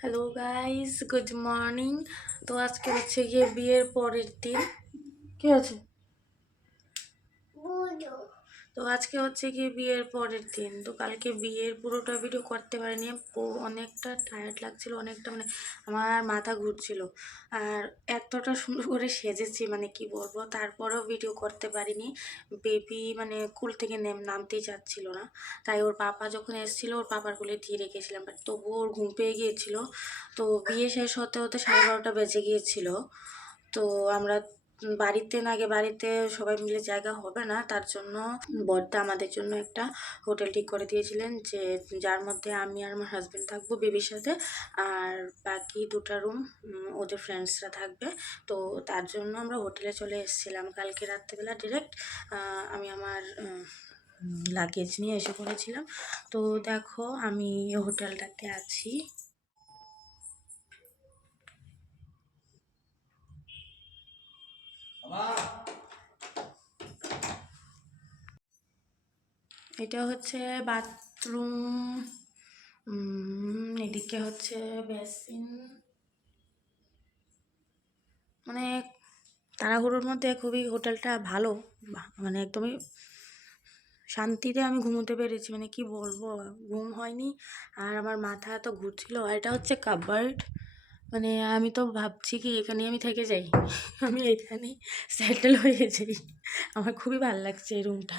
Hello guys, good morning. তো আজকে হচ্ছে গিয়ে বিয়ের পরের দিন। কি আছে? তো আজকে হচ্ছে গিয়ে বিয়ের পরের দিন। তো কালকে বিয়ের পুরোটা ভিডিও করতে পারিনি। অনেকটা টায়ার্ড লাগছিল, অনেকটা আমার মাথা ঘুরছিল। আর এতটা সুন্দর করে সেজেছি কি বলবো, তারপরেও ভিডিও করতে পারিনি। বেবি কুল থেকে নামতেই চাচ্ছিল না। তাই ওর পাপা যখন এসেছিলো ওর পাপার কোলে দিয়ে রেখেছিলাম, বাট তবুও ওর ঘুম পেয়ে গিয়েছিল। তো বিয়ে শেষ হতে হতে 12:30 বেজে গিয়েছিল। তো আমরা বাড়িতে সবাই মিলে জায়গা হবে না, তার জন্য বড়দা আমাদের জন্য একটা হোটেল ঠিক করে দিয়েছিলেন, যার মধ্যে আমি আর আমার হাজব্যান্ড থাকবো বেবির সাথে, আর বাকি 2টা রুম ওদের ফ্রেন্ডসরা থাকবে। তো তার জন্য আমরা হোটেলে চলে এসেছিলাম কালকে রাত্রেবেলা ডিরেক্ট। আমি আমার লাগেজ নিয়ে এসে পড়েছিলাম। তো দেখো আমি হোটেলটাতে আছি। এটা হচ্ছে বাথরুম, এদিকে হচ্ছে বেসিন। তাড়াহুড়োর মধ্যে খুবই হোটেলটা ভালো, একদমই শান্তিতে আমি ঘুমোতে পেরেছি। কি বলবো, ঘুম হয়নি আর আমার মাথা এত ঘুরছিল। আর এটা হচ্ছে কাবার্ড, আমি তো ভাবছি কি এখানে আমি থেকে যাই, আমি এখানেই সেটেল হয়ে যাই। আমার খুবই ভালো লাগছে এই রুমটা,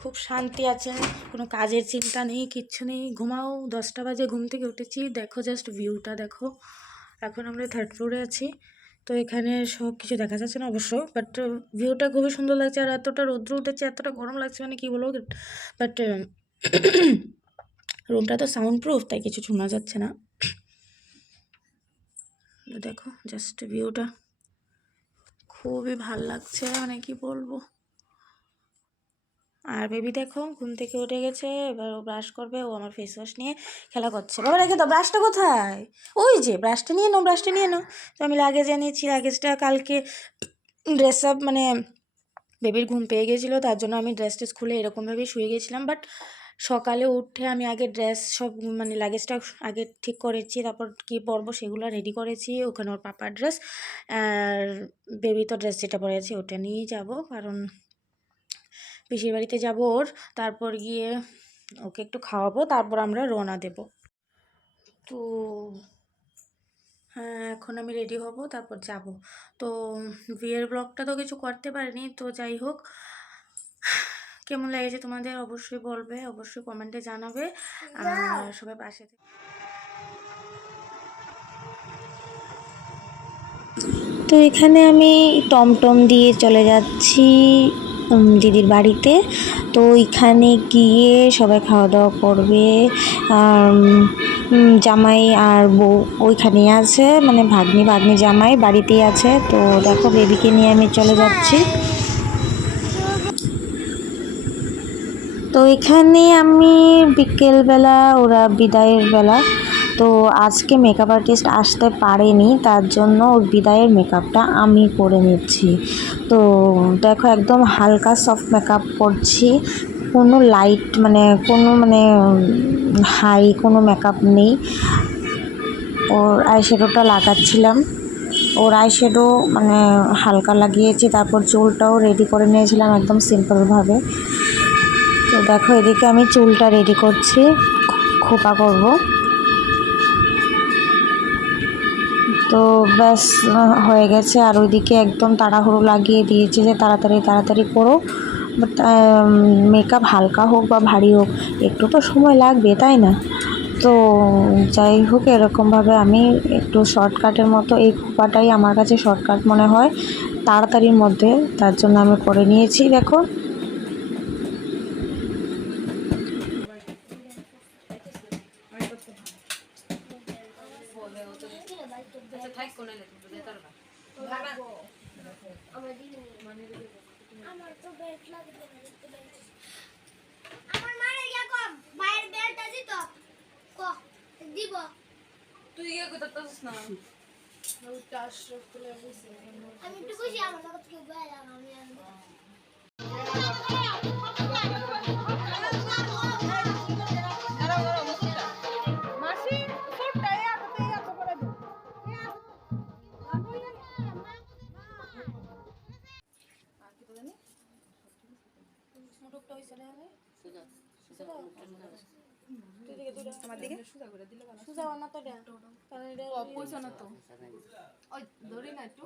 খুব শান্তি আছে, কোনো কাজের চিন্তা নেই, কিচ্ছু নেই। ঘুমাও, 10টা বাজে ঘুম থেকে উঠেছি। দেখো জাস্ট ভিউটা দেখো। এখন আমরা 3rd ফ্লোরে আছি। তো এখানে সব কিছু দেখা যাচ্ছে না অবশ্য, বাট ভিউটা খুবই সুন্দর লাগছে। আর এতটা রৌদ্র উঠেছে, এতটা গরম লাগছে, কি বলবো। বাট রুমটা তো সাউন্ড প্রুফ, তাই কিছু শোনা যাচ্ছে না। দেখো জাস্ট ভিউটা খুবই ভাল লাগছে, কি বলবো। আর বেবি দেখো ঘুম থেকে উঠে গেছে, এবার ও ব্রাশ করবে। ও আমার ফেস ওয়াশ নিয়ে খেলা করছে। বাবা রেখে দাও, ব্রাশটা কোথায়? ওই যে ব্রাশটা নিয়ে নাও, ব্রাশটা নিয়ে নাও। তো আমি লাগেজ এনেছি, লাগেজটা কালকে ড্রেস আপ বেবির ঘুম পেয়ে গেছিলো, তার জন্য আমি ড্রেস টেস খুলে এরকমভাবেই শুয়ে গেছিলাম। বাট সকালে উঠে আমি আগে ড্রেস সব লাগেজটা আগে ঠিক করেছি, তারপর কী পরবো সেগুলো রেডি করেছি। ওখানে ওর পাপার ড্রেস আর বেবি তো ড্রেস যেটা পরে আছে ওটা নিয়েই যাবো, কারণ পিসির বাড়িতে যাব ওর। তারপর গিয়ে ওকে একটু খাওয়াবো, তারপর আমরা রওনা দেব। তো হ্যাঁ, এখন আমি রেডি হব, তারপর যাব। তো বিয়ের ব্লগটা তো কিছু করতে পারিনি। তো যাই হোক, কেমন লেগেছে তোমাদের অবশ্যই বলবে, অবশ্যই কমেন্টে জানাবে। আর সবাই পাশে থেকে। তো এখানে আমি টমটম দিয়ে চলে যাচ্ছি দিদির বাড়িতে। তো এখানে গিয়ে সবাই খাওয়া দাওয়া করবে। জামাই আর বউ ওইখানেই আছে, ভাগ্নি জামাই বাড়িতেই আছে। তো দেখো বেবিকে নিয়ে আমি চলে যাচ্ছি। তো এখানে আমি বিকেলবেলা, ওরা বিদায়ের বেলা, তো আজকে মেকআপ আর্টিস্ট আসতে পারেনি, তার জন্য ওর বিদায়ের মেকআপটা আমি করে নিচ্ছি। তো দেখো একদম হালকা সফট মেকআপ করছি, কোনো লাইট কোনো হাই কোনো মেকআপ নেই। ওর আইশ্যাডোটা লাগাচ্ছিলাম, ওর আইশ্যাডো হালকা লাগিয়েছি। তারপর চুলটাও রেডি করে নিয়েছিলাম একদম সিম্পলভাবে। তো দেখো এদিকে আমি চুলটা রেডি করছি, খোপা করব। তো ব্যাস হয়ে গেছে। আর ওইদিকে একদম তাড়াহুড়ো লাগিয়ে দিয়েছে যে তাড়াতাড়ি করো। বাট মেকআপ হালকা হোক বা ভারী হোক, একটু তো সময় লাগবে, তাই না? তো যাই হোক, এরকমভাবে আমি একটু শর্টকাটের মতো, এই খোপাটাই আমার কাছে শর্টকাট মনে হয় তাড়াতাড়ির মধ্যে, তার জন্য আমি করে নিয়েছি। দেখো তুই ইয়ে করতেছিস না, আমি একটু খুশি আমার কাছে কেউ বললাম আমি হয়েছে না আমি তুই দিকে দুটো আমার দিকে সুজা করে দিলে ভালো সুজা না তো এটা কারণ এটা পয়সা না তো ওই ধরি না একটু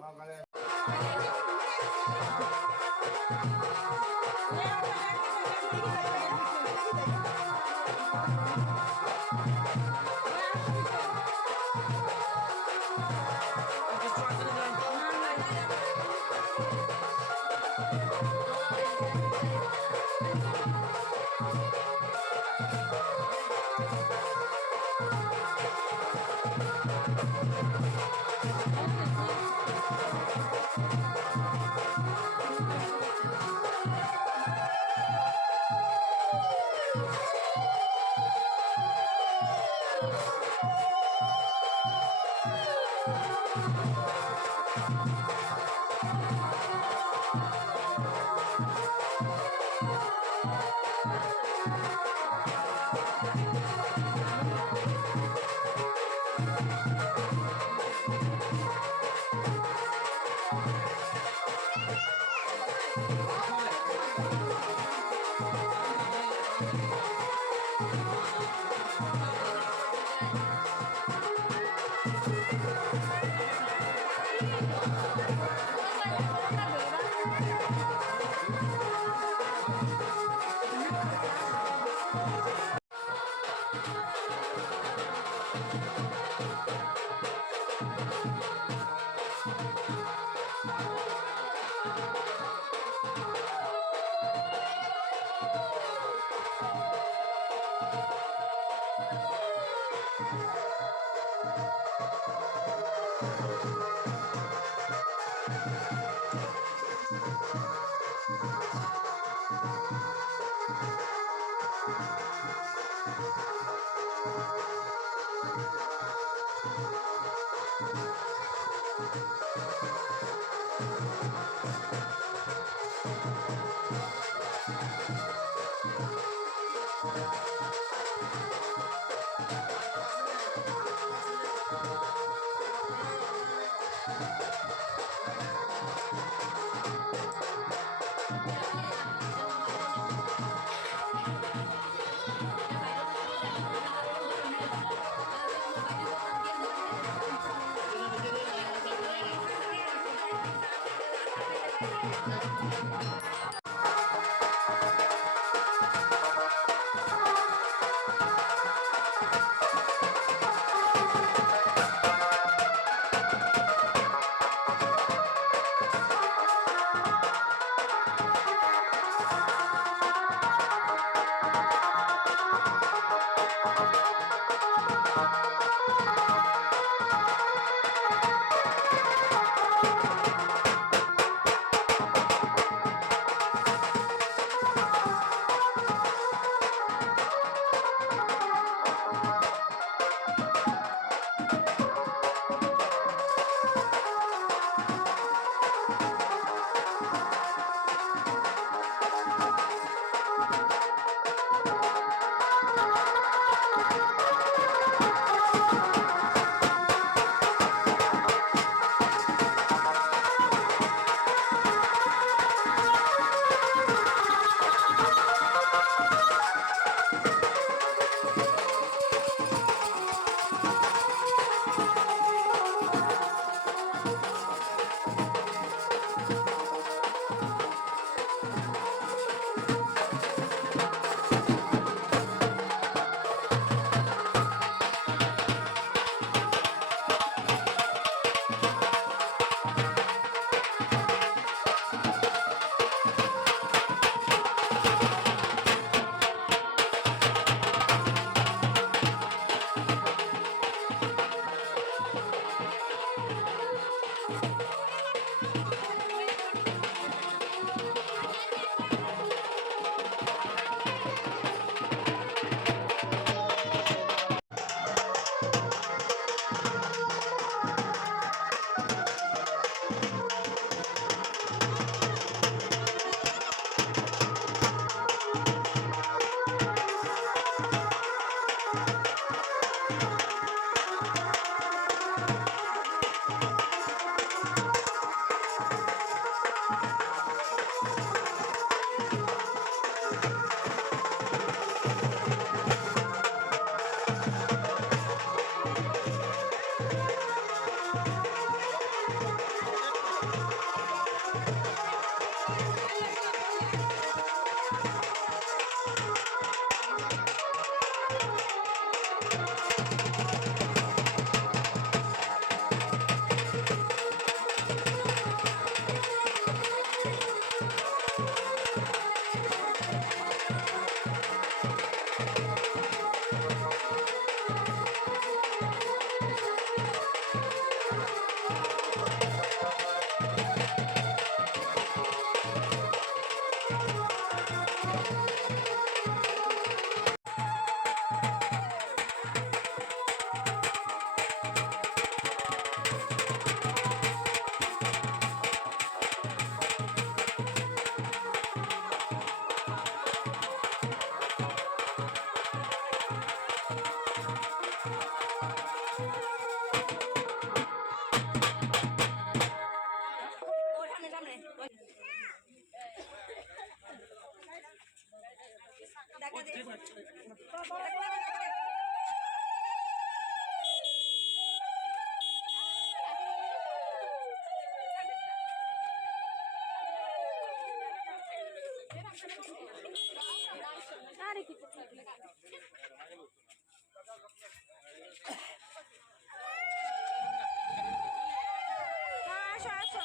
আসো আসো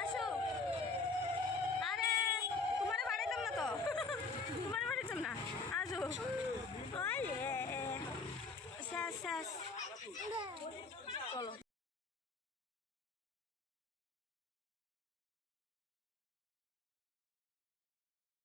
আসো, আরে তোমার বাড়িতাম না তো, তোমার বাড়িতাম না, আসো। ওই শেষ শেষ, চলো।